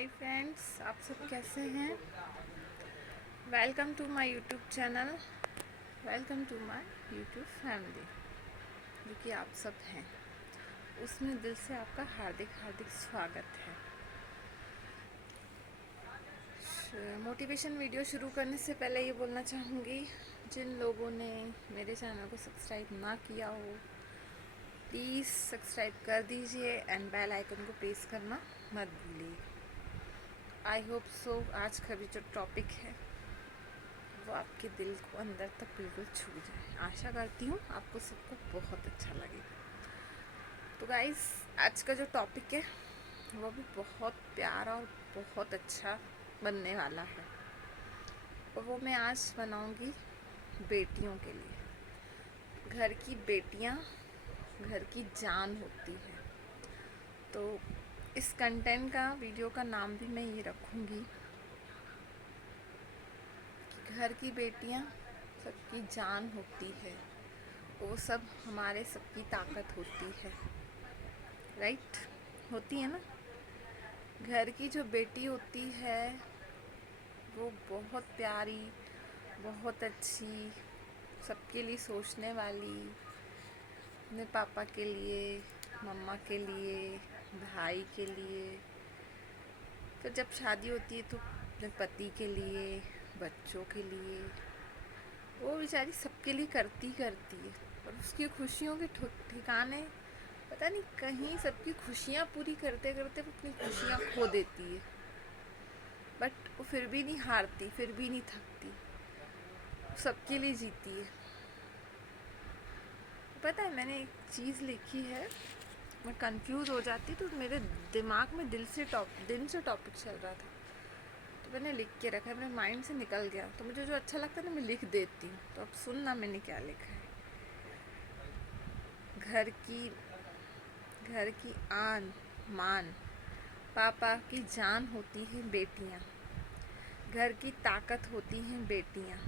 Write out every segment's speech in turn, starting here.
Hi friends, आप सब कैसे हैं। Welcome to my YouTube channel. Welcome to my YouTube family जो कि आप सब हैं, उसमें दिल से आपका हार्दिक हार्दिक स्वागत है। मोटिवेशन वीडियो शुरू करने से पहले ये बोलना चाहूँगी, जिन लोगों ने मेरे चैनल को सब्सक्राइब ना किया हो प्लीज़ सब्सक्राइब कर दीजिए एंड बेल आइकन को प्रेस करना मत भूलिए। आई होप सो आज का भी जो टॉपिक है वो आपके दिल को अंदर तक बिल्कुल छू जाए। आशा करती हूँ आपको सबको बहुत अच्छा लगेगा। तो गाइस, आज का जो टॉपिक है वो भी बहुत प्यारा और बहुत अच्छा बनने वाला है, और वो मैं आज बनाऊँगी बेटियों के लिए। घर की बेटियाँ घर की जान होती है। तो इस कंटेंट का वीडियो का नाम भी मैं ये रखूँगी, घर की बेटियाँ सबकी जान होती है, वो सब हमारे सबकी ताकत होती है। राइट, होती है ना। घर की जो बेटी होती है वो बहुत प्यारी, बहुत अच्छी, सबके लिए सोचने वाली, अपने पापा के लिए, मम्मा के लिए, भाई के लिए, फिर जब शादी होती है तो अपने पति के लिए, बच्चों के लिए, वो बेचारी सबके लिए करती करती है। और उसकी खुशियों के ठिकाने पता नहीं, कहीं सबकी खुशियाँ पूरी करते करते वो अपनी खुशियाँ खो देती है। बट वो फिर भी नहीं हारती, फिर भी नहीं थकती, सबके लिए जीती है। पता है, मैंने एक चीज़ लिखी है, मैं कंफ्यूज हो जाती तो मेरे दिमाग में दिन से टॉपिक चल रहा था, तो मैंने लिख के रखा है, मेरे माइंड से निकल गया। तो मुझे जो अच्छा लगता है ना मैं लिख देती हूँ। तो अब सुनना मैंने क्या लिखा है। घर की आन मान, पापा की जान होती है बेटियाँ, घर की ताकत होती हैं बेटियाँ,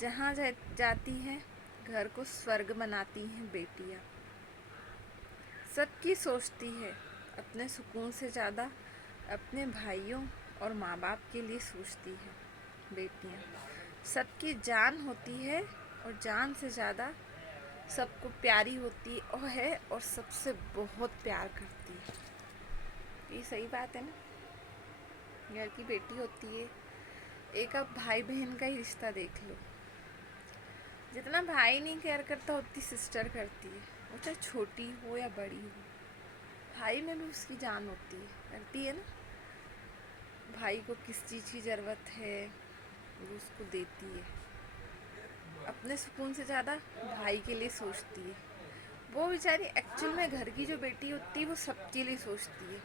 जहाँ जाती हैं घर को स्वर्ग बनाती हैं बेटियाँ, सबकी सोचती है अपने सुकून से ज़्यादा अपने भाइयों और माँ बाप के लिए सोचती है बेटियाँ, सबकी जान होती है और जान से ज़्यादा सबको प्यारी होती है और सबसे बहुत प्यार करती है। ये सही बात है ना। घर की बेटी होती है, एक आप भाई बहन का ही रिश्ता देख लो, जितना भाई नहीं केयर करता उतनी सिस्टर करती है, वो चाहे छोटी हो या बड़ी हो। भाई में भी उसकी जान होती है, करती है ना। भाई को किस चीज़ की ज़रूरत है वो उसको देती है, अपने सुकून से ज़्यादा भाई के लिए सोचती है। वो बेचारी एक्चुअल में घर की जो बेटी होती है वो सबके लिए सोचती है।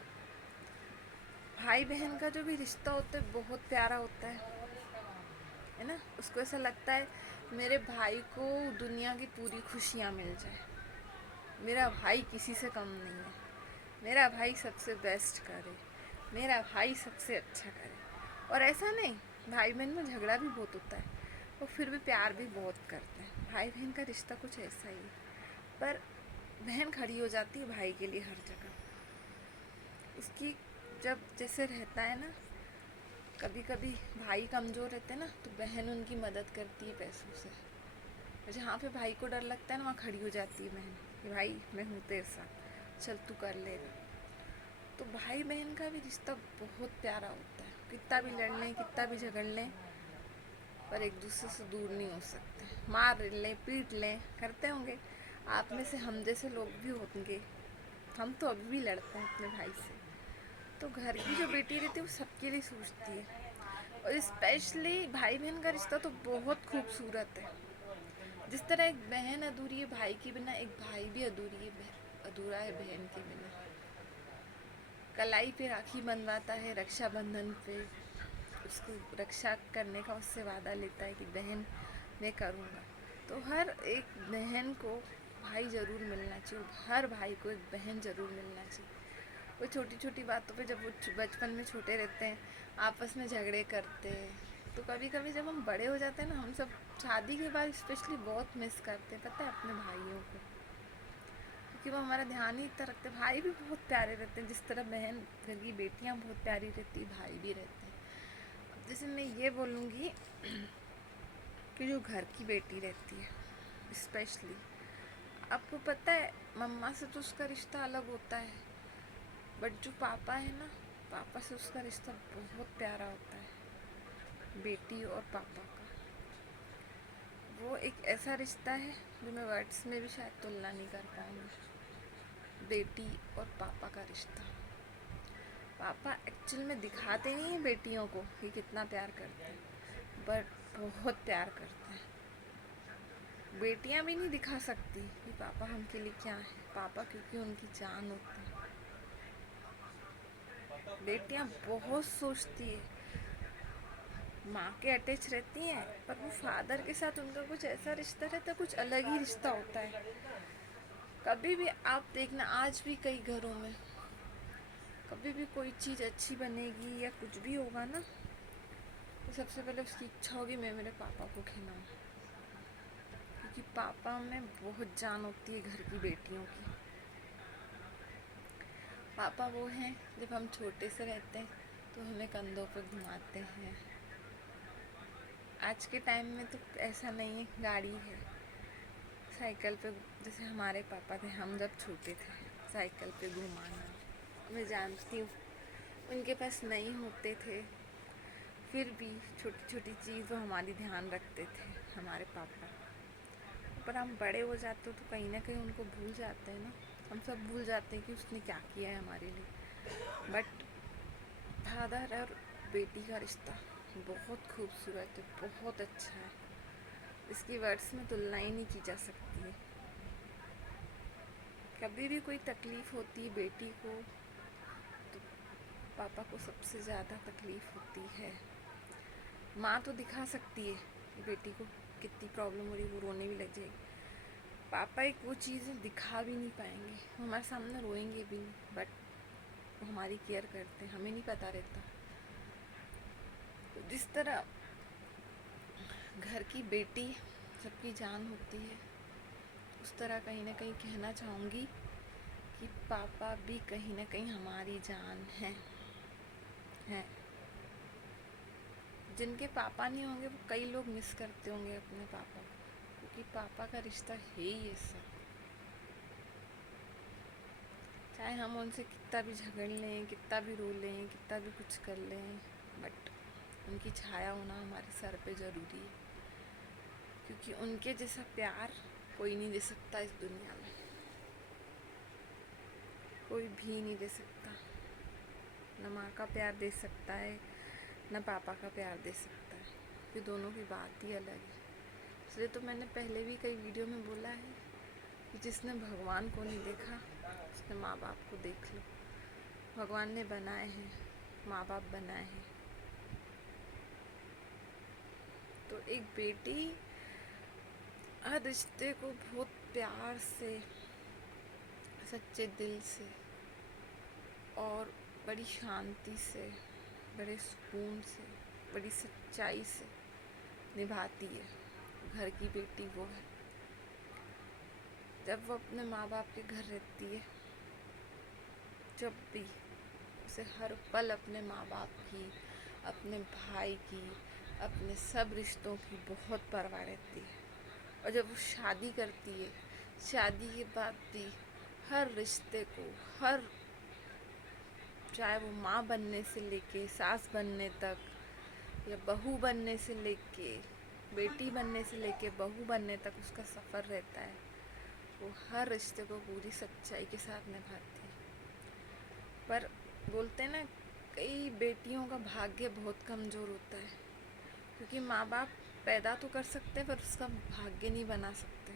भाई बहन का जो भी रिश्ता होता है बहुत प्यारा होता है ना। उसको ऐसा लगता है मेरे भाई को दुनिया की पूरी खुशियाँ मिल जाए, मेरा भाई किसी से कम नहीं है, मेरा भाई सबसे बेस्ट करे, मेरा भाई सबसे अच्छा करे। और ऐसा नहीं, भाई बहन में झगड़ा भी बहुत होता है, वो फिर भी प्यार भी बहुत करते हैं। भाई बहन का रिश्ता कुछ ऐसा ही है। पर बहन खड़ी हो जाती है भाई के लिए हर जगह। उसकी जब जैसे रहता है ना, कभी कभी भाई कमज़ोर रहते हैं ना तो बहन उनकी मदद करती है पैसों से। जहाँ पे भाई को डर लगता है ना वहाँ खड़ी हो जाती है बहन कि भाई मैं हूँ तेरे साथ, चल तू कर लेगा। तो भाई बहन का भी रिश्ता बहुत प्यारा होता है। कितना भी लड़ लें, कितना भी झगड़ लें, पर एक दूसरे से दूर नहीं हो सकते। मार लें, पीट लें, करते होंगे आप में से हम जैसे लोग भी होंगे। हम तो अभी भी लड़ते हैं अपने भाई से। तो घर की जो बेटी रहती है वो सबके लिए सोचती है, और स्पेशली भाई बहन का रिश्ता तो बहुत खूबसूरत है। जिस तरह एक बहन अधूरी है भाई के बिना, एक भाई भी अधूरा है बहन के बिना। कलाई पे राखी बंधवाता है रक्षाबंधन पे, उसको रक्षा करने का उससे वादा लेता है कि बहन मैं करूँगा। तो हर एक बहन को भाई ज़रूर मिलना चाहिए, हर भाई को एक बहन ज़रूर मिलना चाहिए। वो छोटी छोटी बातों पे, जब वो बचपन में छोटे रहते हैं आपस में झगड़े करते हैं, तो कभी कभी जब हम बड़े हो जाते हैं ना, हम सब शादी के बाद स्पेशली बहुत मिस करते हैं पता है अपने भाइयों को। क्योंकि वो हमारा ध्यान ही इतना रखते। भाई भी बहुत प्यारे रहते हैं, जिस तरह बहन घर की बेटियाँ बहुत प्यारी रहती, भाई भी रहते हैं। अब जैसे मैं ये बोलूँगी कि जो घर की बेटी रहती है स्पेशली, आपको पता है मम्मा से तो उसका रिश्ता अलग होता है, बट जो पापा है ना, पापा से उसका रिश्ता बहुत प्यारा होता है। बेटी और पापा का वो एक ऐसा रिश्ता है जो मैं वर्ड्स में भी शायद तुलना नहीं कर पाऊँगी। बेटी और पापा का रिश्ता, पापा एक्चुअल में दिखाते नहीं हैं बेटियों को कि कितना प्यार करते हैं, बट बहुत प्यार करते हैं। बेटियां भी नहीं दिखा सकती कि पापा हमके लिए क्या है, पापा क्योंकि उनकी जान होती है। बेटियां बहुत सोचती है, माँ के अटैच रहती हैं, पर वो फादर के साथ उनका कुछ ऐसा रिश्ता रहता है, कुछ अलग ही रिश्ता होता है। कभी भी आप देखना, आज भी कई घरों में कभी भी कोई चीज़ अच्छी बनेगी या कुछ भी होगा ना, तो सबसे पहले उसकी इच्छा होगी मैं मेरे पापा को खिलाऊं, क्योंकि पापा में बहुत जान होती है घर की बेटियों की। पापा वो हैं जब हम छोटे से रहते हैं तो हमें कंधों पे घुमाते हैं। आज के टाइम में तो ऐसा नहीं है, गाड़ी है, साइकिल पे, जैसे हमारे पापा थे हम जब छोटे थे साइकिल पे घुमाना। मैं जानती हूँ उनके पास नहीं होते थे, फिर भी छोटी छोटी चीज़ वो हमारी ध्यान रखते थे हमारे पापा। पर हम बड़े हो जाते हो तो कहीं ना कहीं उनको भूल जाते हैं ना, हम सब भूल जाते हैं कि उसने क्या किया है हमारे लिए। बट फादर और बेटी का रिश्ता बहुत खूबसूरत है, बहुत अच्छा है, इसकी वर्ड्स में तुलना ही नहीं की जा सकती है। कभी भी कोई तकलीफ़ होती है बेटी को तो पापा को सबसे ज़्यादा तकलीफ़ होती है। माँ तो दिखा सकती है कि बेटी को कितनी प्रॉब्लम हो रही है, वो रोने भी लग जाएगी। पापा एक वो चीज़ें दिखा भी नहीं पाएंगे, वो हमारे सामने रोएंगे भी नहीं, बट वो हमारी केयर करते हैं, हमें नहीं पता रहता। तो जिस तरह घर की बेटी सबकी जान होती है, उस तरह कहीं ना कहीं कहना चाहूँगी कि पापा भी कहीं ना कहीं हमारी जान है। जिनके पापा नहीं होंगे वो कई लोग मिस करते होंगे अपने पापा को, क्योंकि पापा का रिश्ता है ही ऐसा। चाहे हम उनसे कितना भी झगड़ लें, कितना भी रो लें, कितना भी कुछ कर लें, बट उनकी छाया होना हमारे सर पे ज़रूरी है, क्योंकि उनके जैसा प्यार कोई नहीं दे सकता इस दुनिया में, कोई भी नहीं दे सकता। न माँ का प्यार दे सकता है, न पापा का प्यार दे सकता है, ये दोनों की बात ही अलग है। इसलिए तो मैंने पहले भी कई वीडियो में बोला है कि जिसने भगवान को नहीं देखा उसने माँ बाप को देख लो। भगवान ने बनाए हैं, माँ बाप बनाए हैं। तो एक बेटी हर रिश्ते को बहुत प्यार से, सच्चे दिल से और बड़ी शांति से, बड़े सुकून से, बड़ी सच्चाई से निभाती है। घर की बेटी वो है, जब वो अपने माँ बाप के घर रहती है, जब भी उसे हर पल अपने माँ बाप की, अपने भाई की, अपने सब रिश्तों की बहुत परवाह रहती है। और जब वो शादी करती है, शादी के बाद भी हर रिश्ते को, हर, चाहे वो माँ बनने से लेके सास बनने तक, या बहू बनने से लेके, बेटी बनने से लेके बहू बनने तक उसका सफ़र रहता है। वो हर रिश्ते को पूरी सच्चाई के साथ निभाती है। पर बोलते हैं ना, कई बेटियों का भाग्य बहुत कमज़ोर होता है, क्योंकि माँ बाप पैदा तो कर सकते हैं पर उसका भाग्य नहीं बना सकते।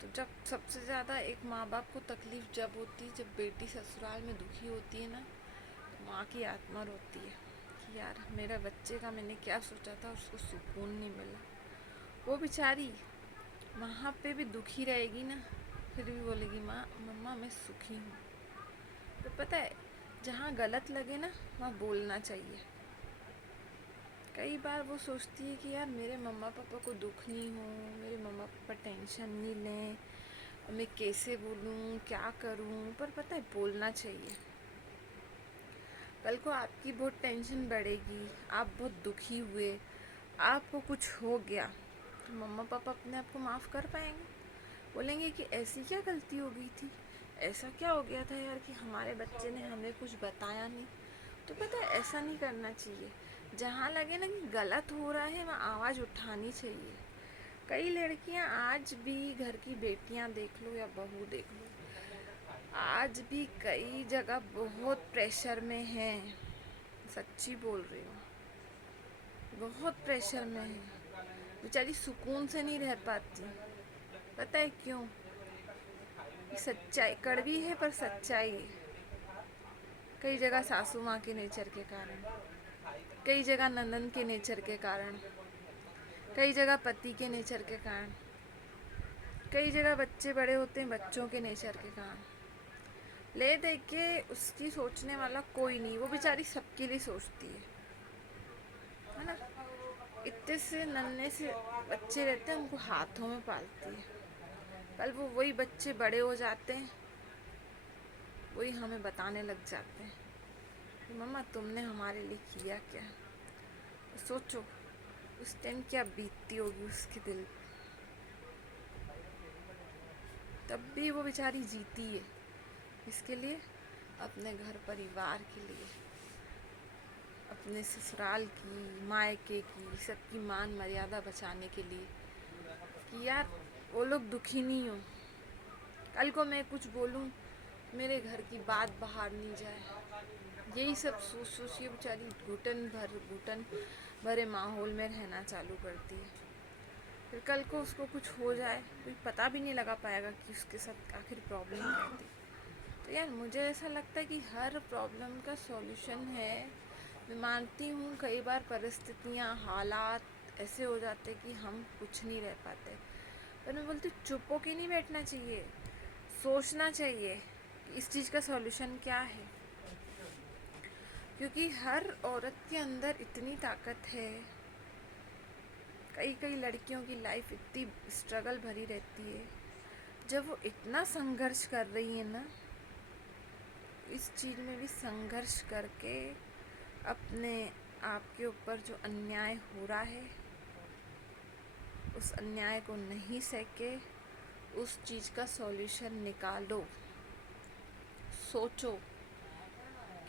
तो जब सबसे ज़्यादा एक माँ बाप को तकलीफ़ जब होती है, जब बेटी ससुराल में दुखी होती है ना, तो माँ की आत्मा रोती है कि यार मेरा बच्चे का मैंने क्या सोचा था, उसको सुकून नहीं मिला। वो बेचारी वहाँ पे भी दुखी रहेगी ना, फिर भी बोलेगी माँ, मम्मा मैं सुखी हूँ। तो पता है, जहाँ गलत लगे ना वहाँ बोलना चाहिए। कई बार वो सोचती है कि यार मेरे मम्मा पापा को दुख नहीं हो, मेरे मम्मा पापा टेंशन नहीं लें, मैं कैसे बोलूँ, क्या करूँ, पर पता है बोलना चाहिए। कल को आपकी बहुत टेंशन बढ़ेगी, आप बहुत दुखी हुए, आपको कुछ हो गया, तो मम्मा पापा अपने आप को माफ़ कर पाएंगे? बोलेंगे कि ऐसी क्या गलती हो गई थी, ऐसा क्या हो गया था यार कि हमारे बच्चे ने हमें कुछ बताया नहीं। तो पता है ऐसा नहीं करना चाहिए। जहाँ लगे ना कि गलत हो रहा है वहाँ आवाज़ उठानी चाहिए। कई लड़कियाँ आज भी, घर की बेटियाँ देख लो या बहू देख लो, आज भी कई जगह बहुत प्रेशर में हैं। सच्ची बोल रही हूँ, बहुत प्रेशर में है। बेचारी सुकून से नहीं रह पाती। पता है क्यों? सच्चाई कड़वी है पर सच्चाई है। कई जगह सासू माँ के नेचर के कारण, कई जगह नंदन के नेचर के कारण, कई जगह पति के नेचर के कारण, कई जगह बच्चे बड़े होते हैं बच्चों के नेचर के कारण। ले दे के उसकी सोचने वाला कोई नहीं, वो बेचारी सबके लिए सोचती है ना। इतने से नन्हे से बच्चे रहते हैं, उनको हाथों में पालती है। कल वो वही बच्चे बड़े हो जाते हैं, वही हमें बताने लग जाते हैं कि मम्मा तुमने हमारे लिए किया क्या। तो सोचो उस टाइम क्या बीतती होगी उसके दिल पे। तब भी वो बेचारी जीती है, इसके लिए, अपने घर परिवार के लिए, अपने ससुराल की, मायके की, सबकी मान मर्यादा बचाने के लिए, कि यार वो लोग दुखी नहीं हो। कल को मैं कुछ बोलूँ, मेरे घर की बात बाहर नहीं जाए, यही सब सोच सोच के बेचारी घुटन भरे माहौल में रहना चालू करती है। फिर कल को उसको कुछ हो जाए, कोई पता भी नहीं लगा पाएगा कि उसके साथ आखिर प्रॉब्लम क्या थी। तो यार मुझे ऐसा लगता है कि हर प्रॉब्लम का सॉल्यूशन है। मैं मानती हूँ कई बार परिस्थितियाँ, हालात ऐसे हो जाते कि हम कुछ नहीं रह पाते, पर मैं बोलती हूँ चुप होके नहीं बैठना चाहिए, सोचना चाहिए इस चीज़ का सॉल्यूशन क्या है। क्योंकि हर औरत के अंदर इतनी ताकत है। कई कई लड़कियों की लाइफ इतनी स्ट्रगल भरी रहती है, जब वो इतना संघर्ष कर रही है ना, इस चीज़ में भी संघर्ष करके अपने आप के ऊपर जो अन्याय हो रहा है, उस अन्याय को नहीं सहे, उस चीज़ का सॉल्यूशन निकालो। सोचो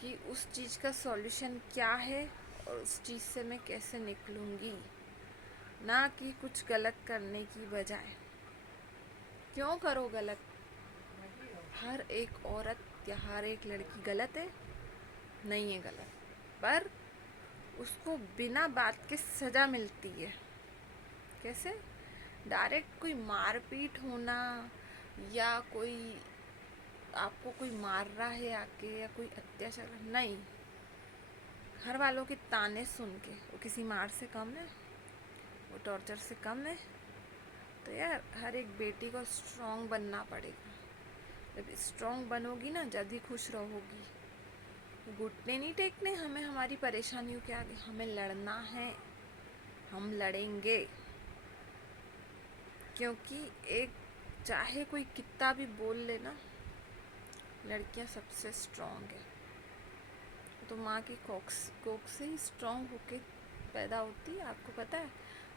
कि उस चीज़ का सॉल्यूशन क्या है और उस चीज़ से मैं कैसे निकलूँगी, ना कि कुछ गलत करने की बजाय। क्यों करो गलत? हर एक औरत या हर एक लड़की गलत है? नहीं है गलत, पर उसको बिना बात के सज़ा मिलती है। कैसे? डायरेक्ट कोई मारपीट होना, या कोई आपको कोई मार रहा है आके, या कोई अत्याचार, नहीं। घर वालों के ताने सुन के वो किसी मार से कम है, वो टॉर्चर से कम है। तो यार हर एक बेटी को स्ट्रॉन्ग बनना पड़ेगा। जब स्ट्रॉन्ग बनोगी ना, जल्दी खुश रहोगी। घुटने नहीं टेकने हमें हमारी परेशानियों के आगे, हमें लड़ना है, हम लड़ेंगे। क्योंकि एक, चाहे कोई कितना भी बोल लेना, लड़कियां सबसे स्ट्रॉन्ग है। तो माँ की कोख से ही स्ट्रॉन्ग होके पैदा होती है। आपको पता है?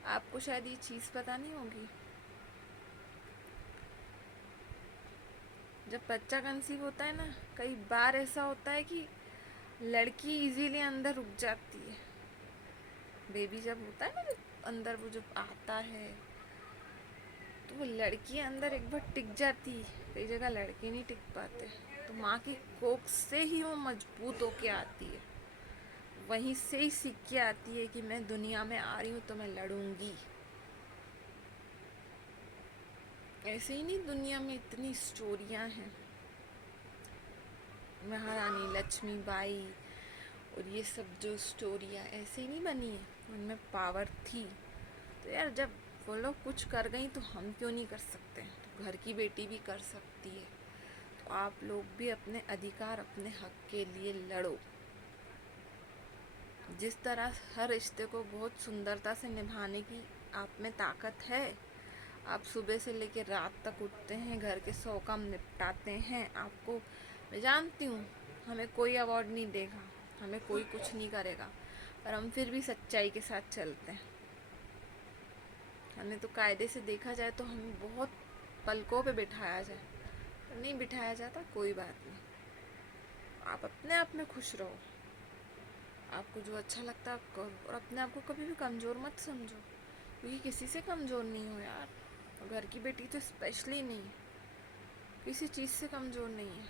आपको शायद ये चीज़ पता नहीं होगी। जब बच्चा कंसीव होता है ना, कई बार ऐसा होता है कि लड़की इजीली अंदर रुक जाती है। बेबी जब होता है ना, जब अंदर वो जब आता है, तो वो लड़की अंदर एक बार टिक जाती है, कई जगह लड़के नहीं टिक पाते। तो माँ की कोख से ही वो मजबूत होके आती है, वहीं से ही सीख के आती है कि मैं दुनिया में आ रही हूँ तो मैं लड़ूंगी। ऐसे ही नहीं, दुनिया में इतनी स्टोरियाँ हैं। महारानी लक्ष्मीबाई और ये सब जो स्टोरियाँ ऐसे ही नहीं बनी है, उनमें पावर थी। तो यार जब वो लोग कुछ कर गई तो हम क्यों नहीं कर सकते? तो घर की बेटी भी कर सकती है। तो आप लोग भी अपने अधिकार, अपने हक के लिए लड़ो। जिस तरह हर रिश्ते को बहुत सुंदरता से निभाने की आप में ताकत है, आप सुबह से लेकर रात तक उठते हैं, घर के 100 काम निपटाते हैं। आपको मैं जानती हूँ हमें कोई अवार्ड नहीं देगा, हमें कोई कुछ नहीं करेगा, पर हम फिर भी सच्चाई के साथ चलते हैं। हमें तो कायदे से देखा जाए तो हमें बहुत पलकों पे बिठाया जाए, पर नहीं बिठाया जाता। कोई बात नहीं, आप अपने आप में खुश रहो, आपको जो अच्छा लगता है आप करो, और अपने आप को कभी भी कमज़ोर मत समझो, क्योंकि किसी से कमज़ोर नहीं हो यार। और घर की बेटी तो स्पेशली नहीं है, किसी चीज़ से कमज़ोर नहीं है।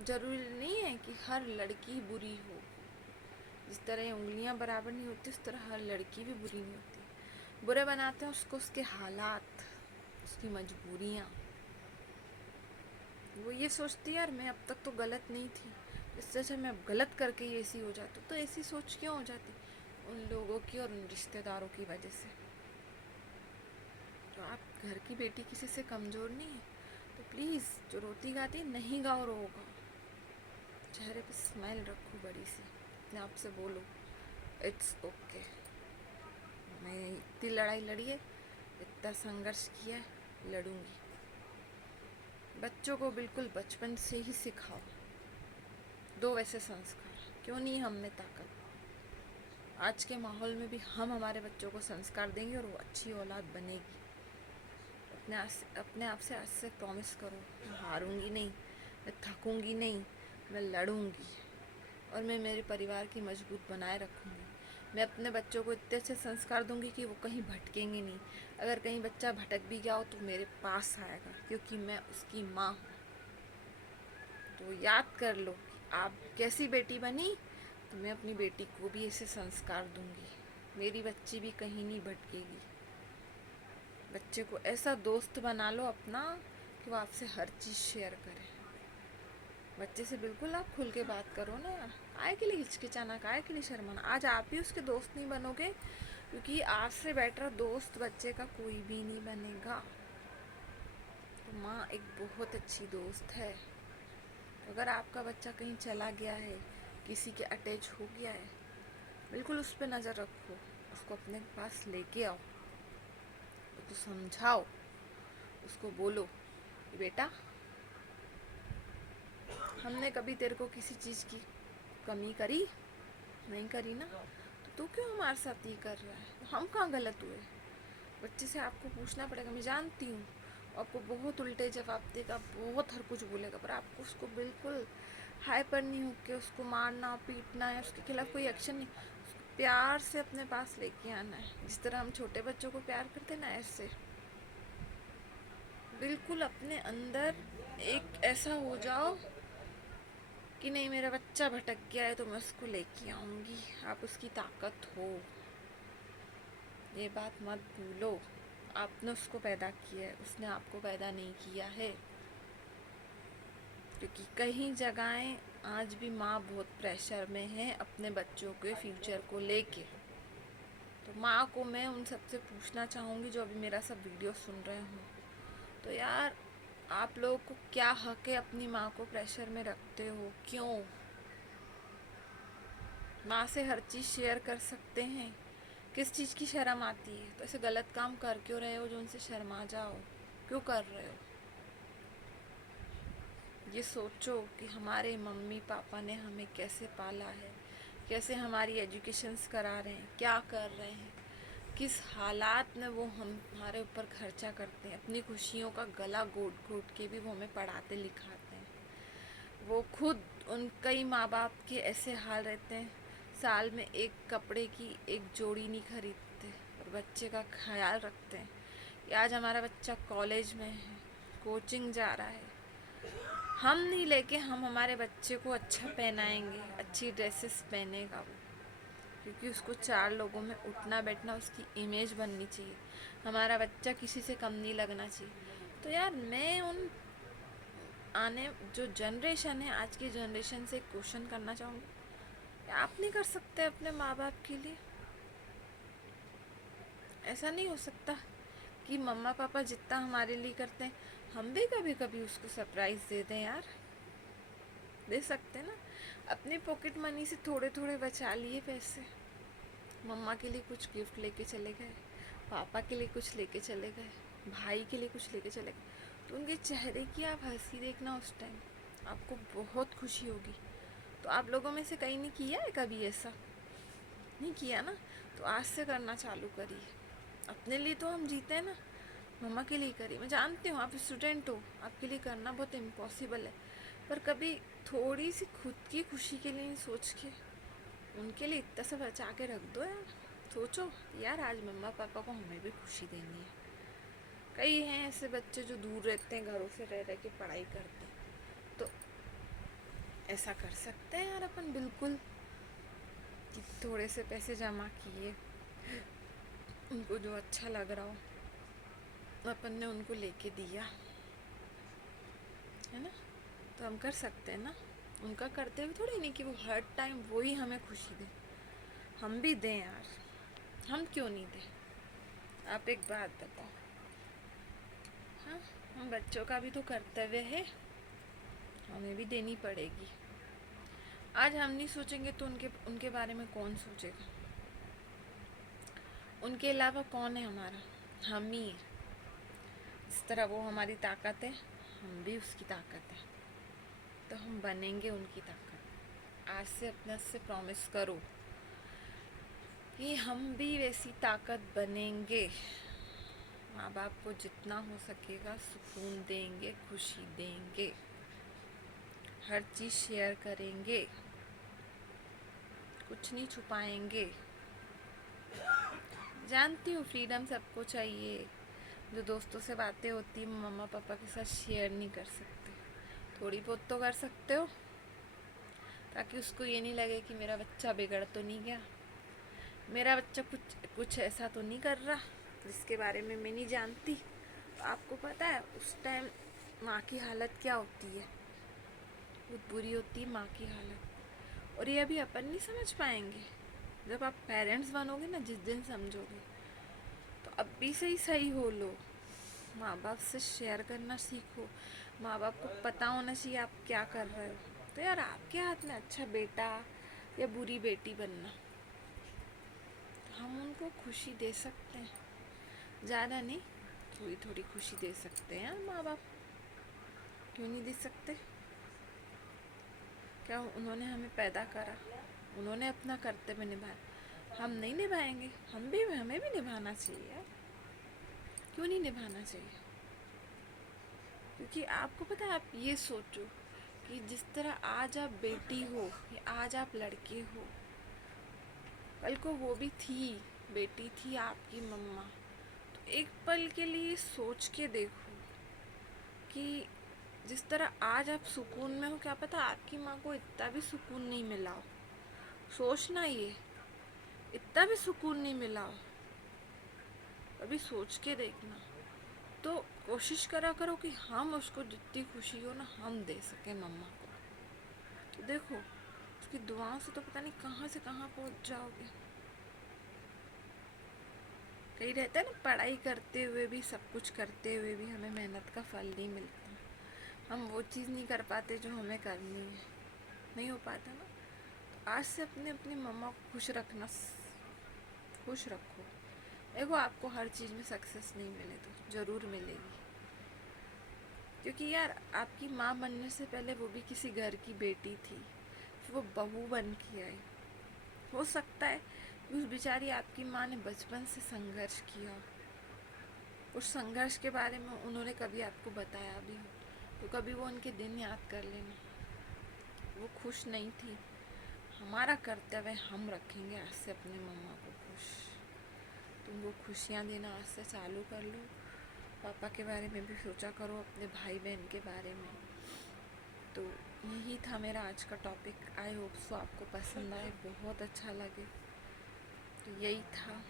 ज़रूरी नहीं है कि हर लड़की बुरी हो, जिस तरह उंगलियां बराबर नहीं होती उस तरह हर लड़की भी बुरी नहीं होती। बुरे बनाते हैं उसको उसके हालात, उसकी मजबूरियाँ। वो ये सोचती है यार मैं अब तक तो गलत नहीं थी, इससे अच्छा मैं अब गलत करके ये ऐसी हो जाती। तो ऐसी सोच क्यों हो जाती? उन लोगों की और उन रिश्तेदारों की वजह से। तो आप घर की बेटी किसी से कमज़ोर नहीं है, तो प्लीज़ जो रोती गाती नहीं गाओ, रो गाओ, चेहरे पे स्माइल रखो बड़ी सी, अपने आप से बोलो इट्स ओके। मैंने इतनी लड़ाई लड़ी है, इतना संघर्ष किया है, लड़ूंगी। बच्चों को बिल्कुल बचपन से ही सिखाओ, दो वैसे संस्कार, क्यों नहीं हम में ताकत। आज के माहौल में भी हम हमारे बच्चों को संस्कार देंगे और वो अच्छी औलाद बनेगी। अपने आप से आज से प्रॉमिस करो, मैं हारूंगी नहीं, मैं थकूंगी नहीं, मैं लड़ूंगी, और मैं मेरे परिवार की मजबूत बनाए रखूंगी। मैं अपने बच्चों को इतने अच्छे संस्कार दूंगी कि वो कहीं भटकेंगे नहीं। अगर कहीं बच्चा भटक भी गया हो तो मेरे पास आएगा, क्योंकि मैं उसकी माँ हूँ। तो याद कर लो कि आप कैसी बेटी बनी, तो मैं अपनी बेटी को भी ऐसे संस्कार दूंगी। मेरी बच्ची भी कहीं नहीं भटकेगी। बच्चे को ऐसा दोस्त बना लो अपना कि वो आपसे हर चीज़ शेयर करे। बच्चे से बिल्कुल आप खुल के बात करो ना यार, काहे के लिए हिचकिचाना, काहे के लिए शर्माना। आज आप ही उसके दोस्त नहीं बनोगे, क्योंकि आज से बेटर दोस्त बच्चे का कोई भी नहीं बनेगा। तो माँ एक बहुत अच्छी दोस्त है। अगर आपका बच्चा कहीं चला गया है, किसी के अटैच हो गया है, बिल्कुल उस पर नज़र रखो, उसको अपने पास लेके आओ, तो समझाओ, उसको बोलो कि बेटा हमने कभी तेरे को किसी चीज़ की कमी करी नहीं करी ना, तो तू क्यों हमारे साथ ये कर रहा है, तो हम कहाँ गलत हुए। बच्चे से आपको पूछना पड़ेगा। मैं जानती हूँ आपको बहुत उल्टे जवाब देगा, बहुत हर कुछ बोलेगा, पर आपको उसको बिल्कुल हाइपर नहीं होके उसको मारना पीटना या उसके खिलाफ कोई एक्शन नहीं, उसको प्यार से अपने पास लेके आना है। जिस तरह हम छोटे बच्चों को प्यार करते ना, ऐसे बिल्कुल अपने अंदर एक ऐसा हो जाओ कि नहीं मेरा बच्चा भटक गया है तो मैं उसको लेके आऊँगी। आप उसकी ताकत हो, ये बात मत भूलो। आपने उसको पैदा किया है, उसने आपको पैदा नहीं किया है। क्योंकि कई जगहें आज भी माँ बहुत प्रेशर में है अपने बच्चों के फ्यूचर को लेके। तो माँ को मैं उन सबसे पूछना चाहूँगी जो अभी मेरा सब वीडियो सुन रहे हों, तो यार आप लोगों को क्या हक है अपनी माँ को प्रेशर में रखते हो? क्यों? माँ से हर चीज़ शेयर कर सकते हैं, किस चीज़ की शर्म आती है? तो ऐसे गलत काम कर क्यों रहे हो जो उनसे शर्मा जाओ? क्यों कर रहे हो? ये सोचो कि हमारे मम्मी पापा ने हमें कैसे पाला है, कैसे हमारी एजुकेशंस करा रहे हैं, क्या कर रहे हैं, किस हालात में वो हमारे ऊपर खर्चा करते हैं। अपनी खुशियों का गला घोट घोट के भी वो हमें पढ़ाते लिखाते हैं। वो खुद उन कई माँ बाप के ऐसे हाल रहते हैं, साल में एक कपड़े की एक जोड़ी नहीं खरीदते और बच्चे का ख्याल रखते हैं कि आज हमारा बच्चा कॉलेज में है, कोचिंग जा रहा है, हम नहीं लेके हम हमारे बच्चे को अच्छा पहनाएंगे, अच्छी ड्रेसेस पहनेगा वो, क्योंकि उसको चार लोगों में उठना बैठना उसकी इमेज बननी चाहिए। हमारा बच्चा किसी से कम नहीं लगना चाहिए। तो यार मैं उन आने जो जनरेशन है, आज की जनरेशन से क्वेश्चन करना चाहूँगी, आप नहीं कर सकते अपने माँ बाप के लिए? ऐसा नहीं हो सकता कि मम्मा पापा जितना हमारे लिए करते हैं हम भी कभी कभी उसको सरप्राइज़ दे दें यार? दे सकते ना। अपनी पॉकेट मनी से थोड़े थोड़े बचा लिए पैसे, मम्मा के लिए कुछ गिफ्ट लेके चले गए, पापा के लिए कुछ लेके चले गए, भाई के लिए कुछ लेके चले गए, तो उनके चेहरे की आप हंसी देखना उस टाइम, आपको बहुत खुशी होगी। तो आप लोगों में से कहीं ने किया है कभी ऐसा? नहीं किया ना? तो आज से करना चालू करिए। अपने लिए तो हम जीते हैं ना, मम्मा के लिए करिए। मैं जानती हूँ आप स्टूडेंट हो, आपके लिए करना बहुत इम्पॉसिबल है, पर कभी थोड़ी सी खुद की खुशी के लिए नहीं सोच के उनके लिए इतना सब बचा के रख दो यार। सोचो यार, आज मम्मा पापा को हमें भी खुशी देनी है। कई हैं ऐसे बच्चे जो दूर रहते हैं, घरों से रह रह के पढ़ाई करते हैं, तो ऐसा कर सकते हैं यार अपन बिल्कुल, कि थोड़े से पैसे जमा किए, उनको जो अच्छा लग रहा हो अपन ने उनको लेके दिया, है ना? तो हम कर सकते हैं ना, उनका करते हुए थोड़ी नहीं कि वो हर टाइम वो ही हमें खुशी दे। हम भी दें यार, हम क्यों नहीं दें? आप एक बात बताओ। हाँ, हम बच्चों का भी तो कर्तव्य है, हमें भी देनी पड़ेगी। आज हम नहीं सोचेंगे तो उनके उनके बारे में कौन सोचेगा? उनके अलावा कौन है हमारा? हम ही है। जिस तरह वो हमारी ताकत है, हम भी उसकी ताकत है, तो हम बनेंगे उनकी ताकत। आज से अपने से प्रॉमिस करो कि हम भी वैसी ताकत बनेंगे। माँ बाप को जितना हो सकेगा सुकून देंगे, खुशी देंगे, हर चीज़ शेयर करेंगे, कुछ नहीं छुपाएंगे। जानती हूँ फ्रीडम सबको चाहिए, जो दोस्तों से बातें होती है मम्मा पापा के साथ शेयर नहीं कर सकते, थोड़ी बहुत तो कर सकते हो, ताकि उसको ये नहीं लगे कि मेरा बच्चा बिगड़ तो नहीं गया, मेरा बच्चा कुछ कुछ ऐसा तो नहीं कर रहा जिसके बारे में मैं नहीं जानती। तो आपको पता है उस टाइम माँ की हालत क्या होती है? बहुत बुरी होती है माँ की हालत, और ये अभी अपन नहीं समझ पाएंगे। जब आप पेरेंट्स बनोगे ना, जिस दिन समझोगे, तो अभी से ही सही हो लो, माँ बाप से शेयर करना सीखो। माँ बाप को पता होना चाहिए आप क्या कर रहे हो। तो यार आपके हाथ में अच्छा बेटा या बुरी बेटी बनना, तो हम उनको खुशी दे सकते हैं, ज़्यादा नहीं, थोड़ी थोड़ी खुशी दे सकते हैं माँ बाप, क्यों नहीं दे सकते? क्या उन्होंने हमें पैदा करा, उन्होंने अपना कर्तव्य निभाया, हम नहीं निभाएंगे? हमें भी निभाना चाहिए यार, क्यों नहीं निभाना चाहिए? क्योंकि आपको पता है, आप ये सोचो कि जिस तरह आज आप बेटी हो या आज आप लड़के हो, कल को वो भी थी, बेटी थी आपकी मम्मा। तो एक पल के लिए सोच के देखो कि जिस तरह आज आप सुकून में हो, क्या पता आपकी माँ को इतना भी सुकून नहीं मिला हो। सोचना, ये इतना भी सुकून नहीं मिला हो, अभी सोच के देखना। तो कोशिश करा करो कि हम उसको जितनी खुशी हो ना, हम दे सके मम्मा को। तो देखो, उसकी दुआओं से तो पता नहीं कहाँ से कहाँ पहुँच जाओगे। कहीं रहता है ना, पढ़ाई करते हुए भी, सब कुछ करते हुए भी हमें मेहनत का फल नहीं मिलता, हम वो चीज़ नहीं कर पाते जो हमें करनी है, नहीं हो पाता ना। तो आज से अपने अपनी मम्मा को खुश रखना, खुश रखो। देखो आपको हर चीज़ में सक्सेस नहीं मिले तो ज़रूर मिलेगी, क्योंकि यार आपकी माँ बनने से पहले वो भी किसी घर की बेटी थी, फिर वो बहू बन के आई। हो सकता है उस बेचारी आपकी माँ ने बचपन से संघर्ष किया, उस संघर्ष के बारे में उन्होंने कभी आपको बताया भी हो, तो कभी वो उनके दिन याद कर लेना। वो खुश नहीं थी, हमारा कर्तव्य हम रखेंगे आज से अपने मम्मा को खुश। तुम वो खुशियाँ देना आज से चालू कर लो। पापा के बारे में भी सोचा करो, अपने भाई बहन के बारे में। तो यही था मेरा आज का टॉपिक। आई होप सो आपको पसंद आए, बहुत अच्छा लगे। तो यही था,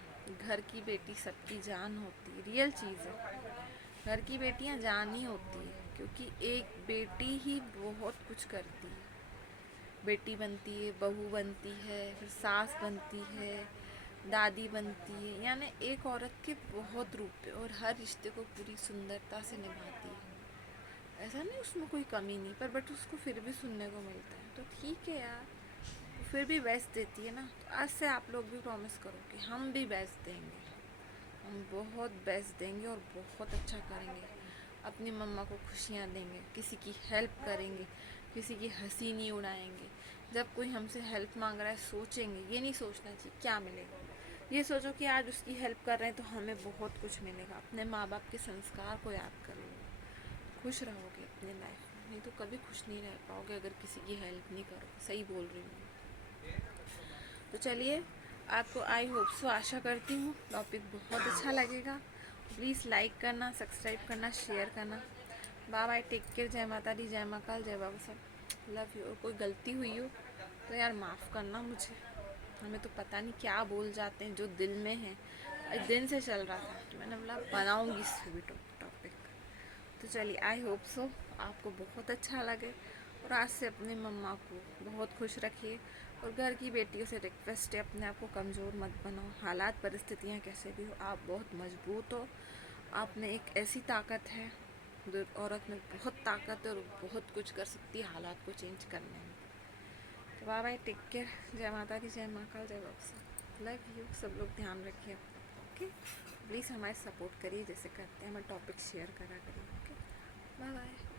घर की बेटी सबकी जान होती, रियल चीज़ है। घर की बेटियां जान ही होती है, क्योंकि एक बेटी ही बहुत कुछ करती है। बेटी बनती है, बहू बनती है, फिर सास बनती है, दादी बनती है, यानी एक औरत के बहुत रूप है, और हर रिश्ते को पूरी सुंदरता से निभाती है। ऐसा नहीं उसमें कोई कमी नहीं, पर बट उसको फिर भी सुनने को मिलता है। तो ठीक है यार, वो फिर भी बेस्ट देती है ना। तो आज से आप लोग भी प्रॉमिस करो कि हम भी बेस्ट देंगे, हम बहुत बेस्ट देंगे और बहुत अच्छा करेंगे। अपनी मम्मा को खुशियाँ देंगे, किसी की हेल्प करेंगे, किसी की हंसी नहीं उड़ाएंगे। जब कोई हमसे हेल्प मांग रहा है सोचेंगे, ये नहीं सोचना चाहिए क्या मिलेगा, ये सोचो कि आज उसकी हेल्प कर रहे हैं तो हमें बहुत कुछ मिलेगा। अपने माँ बाप के संस्कार को याद कर लो, खुश रहोगे अपने लाइफ में। नहीं तो कभी खुश नहीं रह पाओगे अगर किसी की हेल्प नहीं करोगे। सही बोल रही हूँ। तो चलिए, आपको आई होप सो आशा करती हूँ टॉपिक बहुत अच्छा लगेगा। प्लीज़ लाइक करना, सब्सक्राइब करना, शेयर करना। Bye bye, take care. जय माता दी, जय महाकाल, जय बाबा साहब, लव यू। और कोई गलती हुई हो तो यार माफ़ करना मुझे। हमें तो पता नहीं क्या बोल जाते हैं जो दिल में है। दिन से चल रहा था तो मैंने बोला बनाऊँगी इस टॉपिक। तो चलिए, आई होप सो आपको बहुत अच्छा लगे। और आज से अपने मम्मा को बहुत खुश रखिए। और घर की बेटियों से रिक्वेस्ट है, अपने आप को कमज़ोर मत बनाओ। हालात परिस्थितियाँ कैसे भी हो, आप बहुत मजबूत हो। आप में एक ऐसी ताकत है, जो औरत में बहुत ताकत है और बहुत कुछ कर सकती है हालात को चेंज करने में। तो बाय बाय, टेक केयर। जय माता दी, जय महाकाल, जय बाबा, लव यू। सब लोग ध्यान रखिए अपना, ओके। प्लीज़ हमारे सपोर्ट करिए जैसे करते हैं, हमें टॉपिक शेयर करा करिए, ओके। Bye bye.